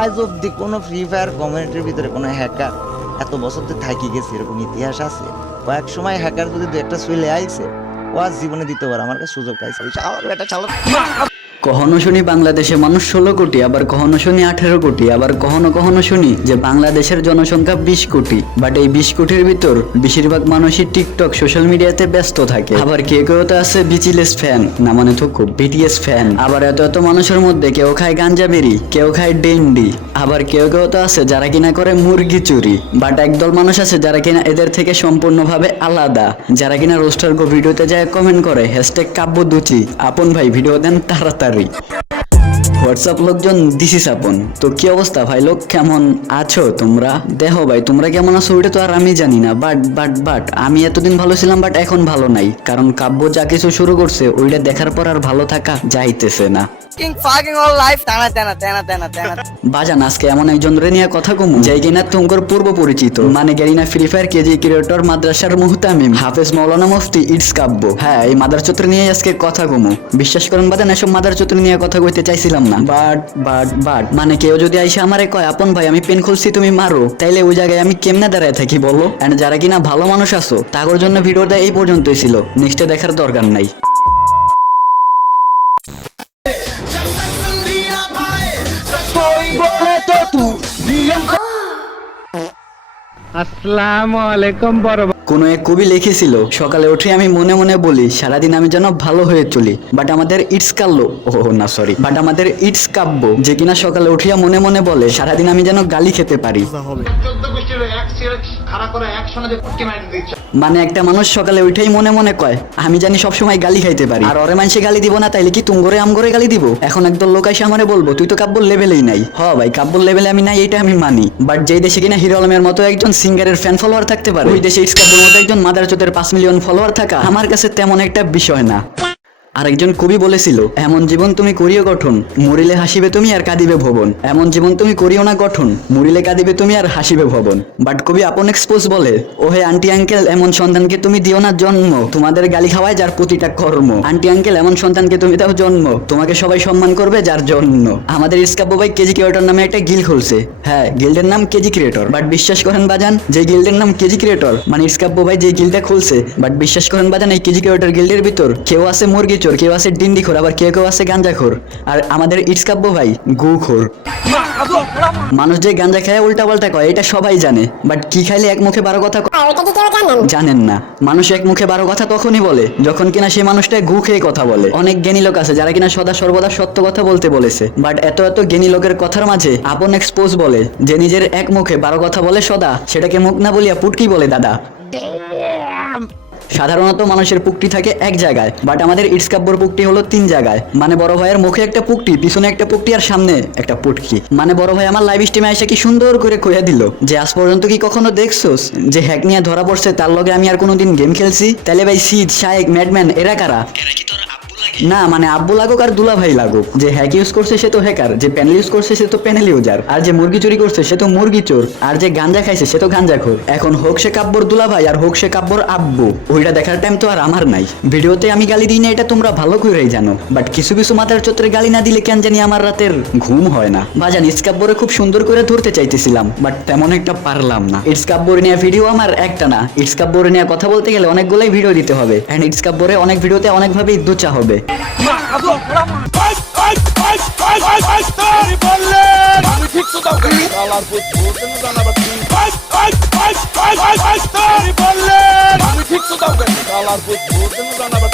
আজ অব্দি কোনো ফ্রি ফায়ার কমিউনিটির ভিতরে কোনো হ্যাকার এত বছর ধরে থাকি গেছে এরকম ইতিহাস আছে? কয়েক সময় হ্যাকার যদি দু একটা চলে আইছে ও আজ জীবনে দিতে পারে, আমার কাছে সুযোগ পাইছে আমার বেটা চালো। কখনো শুনি বাংলাদেশে মানুষ 16 কোটি, আবার কখনো শুনি 18 কোটি, আবার কখনো কখনো শুনি যে বাংলাদেশের জনসংখ্যা 20 কোটি। বাট এই 20 কোটির ভিতর বেশিরভাগ মানুষই টিকটক সোশ্যাল মিডিয়াতে ব্যস্ত থাকে। আবার কেউ কেউ তো আছে বিচিলেস ফ্যান, না মানে থুকু বিটিএস ফ্যান। আবার এত এত মানুষের মধ্যে কেউ খায় গাঞ্জা বেরি, কেউ খায় ডেন্ডি, আবার কেউ কেউ তো আছে যারা কিনা করে মুরগি চুরি। বাট একদল মানুষ আছে যারা কিনা এদের থেকে সম্পূর্ণভাবে আলাদা, যারা কিনা রোস্টার গো ভিডিওতে যায় কমেন্ট করে #কাব্যদুচি, আপন ভাই ভিডিও দেন তাড়াতাড়ি। হোয়াটসঅ্যাপ লোকজন দিস ইজ আপন। তো কি অবস্থা ভাই লোক, কেমন আছো তোমরা? দেখো ভাই তোমরা কেমন আছো ওইটা তো আর আমি জানি না, বাট আমি এতদিন ভালো ছিলাম, বাট এখন ভালো নাই। কারণ কাব্য যা কিছু শুরু করছে ওইটা দেখার পর আর ভালো থাকা যাইতেছে না। বাজান আজকে এমন একজন রে নিয়ে কথা কমু যাই কিনা তোমার পূর্ব পরিচিত, মানে Garena free fire KG creator মাদ্রাসার মুহতামিম হাফেজ মাওলানা মুফতি ইটস কাব্য। হ্যাঁ, এই মাদারচত্র নিয়ে আজকে কথা কমু। বিশ্বাস করেন বাজান এসব মাদারচত্র নিয়ে কথা কইতে চাইছিলাম না, বাট মানে কেউ যদি আইসা আমারে কয় আপন ভাই আমি পেন খুলছি তুমি মারো, তাইলে ওই জায়গায় আমি কেমনে দাঁড়ায় থাকি বলো? এন্ড যারা কিনা ভালো মানুষ আছো তাদের জন্য ভিডিওটা এই পর্যন্তই ছিল, নেক্সটে দেখার দরকার নাই। আসসালামু আলাইকুম বড়। কোনো এক কবি লিখেছিল, সকালে উঠে আমি মনে মনে বলি সারাদিন আমি যেন ভালো হয়ে চলি। বাট আমাদের ইটস কাব্য যে কিনা সকালে উঠিয়া মনে মনে বলে সারাদিন আমি যেন গালি খেতে পারি। মানে একটা মানুষ সকালে উঠেই মনে মনে কয় আমি জানি সবসময় গালি খাইতে পারি, আর ওরে মানুষে গালি দিব না তাইলে কি তুমগরে আমগরে গালি দিব? এখন একদল লোক এসে আমারে বলবো তুই তো কাব্যর লেভেলেই নাই। হ ভাই, কাব্যর লেভেলে আমি নাই এটা আমি মানি। বাট যেই দেশে কিনা হিরো আলমের মতো একজন সিঙ্গারের ফ্যান ফলোয়ার থাকতে পারে, ওই দেশে ইটস কাব্যর মতো একজন মাদারচোদের 5 মিলিয়ন ফলোয়ার থাকা আমার কাছে তেমন একটা বিষয় না। আরেকজন কবি বলেছিল, এমন জীবন তুমি করিও গঠন, মরিলে হাসিবে তুমি আর কাঁদিবে ভবন। এমন জীবন তুমি করিও না গঠন, মরিলে কাঁদিবে তুমি আর হাসিবে ভবন। বাট কবি আপন এক্সপোজ বলে, ওহে আন্টি আঙ্কেল এমন সন্তানকে তুমি দিও না জন্ম, তোমাদের গালি খাওয়ায় যার প্রতিটা কর্ম। আন্টি আঙ্কেল এমন সন্তানকে তুমি দাও জন্ম, তোমাকে সবাই সম্মান করবে যার জন্য। আমাদের ইসকাব্য ভাই কেজি ক্রিয়েটর নামে একটা গিল্ড খুলছে। হ্যাঁ, গিল্ডের নাম কেজি ক্রিয়েটর। বাট বিশ্বাস করেন বাজান, যে গিল্ডের নাম কেজি ক্রিয়েটর মানে ইসকাব্য ভাই যে গিল্ডটা খুলছে, বাট বিশ্বাস করেন বাজান এই কেজি ক্রিয়েটর গিল্ডের ভিতর কেউ আছে মুরগি চোর, কেউ আছে ডিন্ডিখোর, আবার কেউ কেউ আছে গাঞ্জাখোর। আর আমাদের ইটস কাব্য ভাই গুখোর। মানুষ যে গাঞ্জা খায় উল্টা পাল্টা কয় এটা সবাই জানে, বাট কি খাইলে এক মুখে 12 কথা জানেন না। মানুষ এক মুখে 12 কথা তখনই বলে যখন কিনা সেই মানুষটা গু খেয়ে কথা বলে। অনেক জ্ঞানী লোক আছে যারা কিনা সদা সর্বদা সত্য কথা বলতে বলেছে, বাট এত এত জ্ঞানী লোকের কথার মাঝে আপন এক্সপোজ বলে যে নিজের এক মুখে 12 কথা বলে সদা, সেটাকে মুখ না বলিয়া পুটকি বলে দাদা। সাধারণত মানুষের পুকটি থাকে এক জায়গায়, বাট আমাদের ইটস কাব্যর পুকটি হলো 3 জায়গায়। মানে বড় ভাইয়ের মুখে একটা পুকটি, পিছনে একটা পুকটি আর সামনে একটা পুটকি। মানে বড় ভাই আমার লাইভ স্ট্রিমে এসে কি সুন্দর করে কইয়া দিল যে আজ পর্যন্ত কি কখনো দেখছোস যে হ্যাক নিয়ে ধরা পড়ছে তার লগে আমি আর কোনোদিন গেম খেলছি? তাহলে ভাই সিদ, শায়েক, ম্যাডম্যান এরা কারা? না মানে আব্বু লাগুক আর দুলা ভাই লাগুক, যে হ্যাক ইউজ করছে সে তো হ্যাকার, যে প্যানেল ইউজ করছে সে তো প্যানেল ইউজার, আর যে মুরগি চুরি করছে সে তো মুরগি চোর, আর যে গাঞ্জা খাইছে সে তো গাঞ্জাখোর। এখন হোক সে কাব্যর দুলা ভাই আর হোক সে কাব্যর আব্বু, ওইটা দেখার টাইম তো আর আমার নাই। ভিডিওতে আমি গালি দিই না এটা তোমরা ভালো করেই জানো, বাট কিছু কিছু মাথার চত্বরে গালি না দিলে কেন জানি আমার রাতের ঘুম হয় না। বাজান ইটস কাব্যরে খুব সুন্দর করে ধরতে চাইতেছিলাম, বাট তেমন একটা পারলাম না। ইটস কাব্যরে নিয়ে ভিডিও আমার একটা না, ইটস কাব্যরে নিয়ে কথা বলতে গেলে অনেকগুলোই ভিডিও দিতে হবে, এন্ড ইটস কাব্যরে অনেক ভিডিওতে অনেকভাবেই দোচা হবে। আমি ঠিক তো দাও কালার বলতে না জানাবার